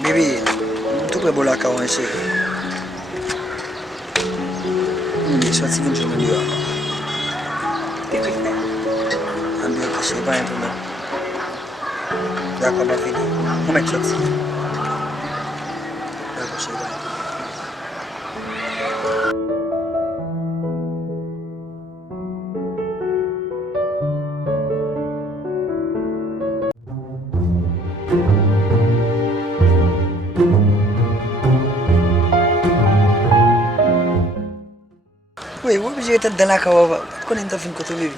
Baby, tu puoi volare a cavolo in sé. Sono si vince meglio. Che quindi? Ambio che sei vai per me. Da qua va finire. Come c'è? Da qua sei vai. Vuoi bisogna te della cava, con entra fin che tu vivi.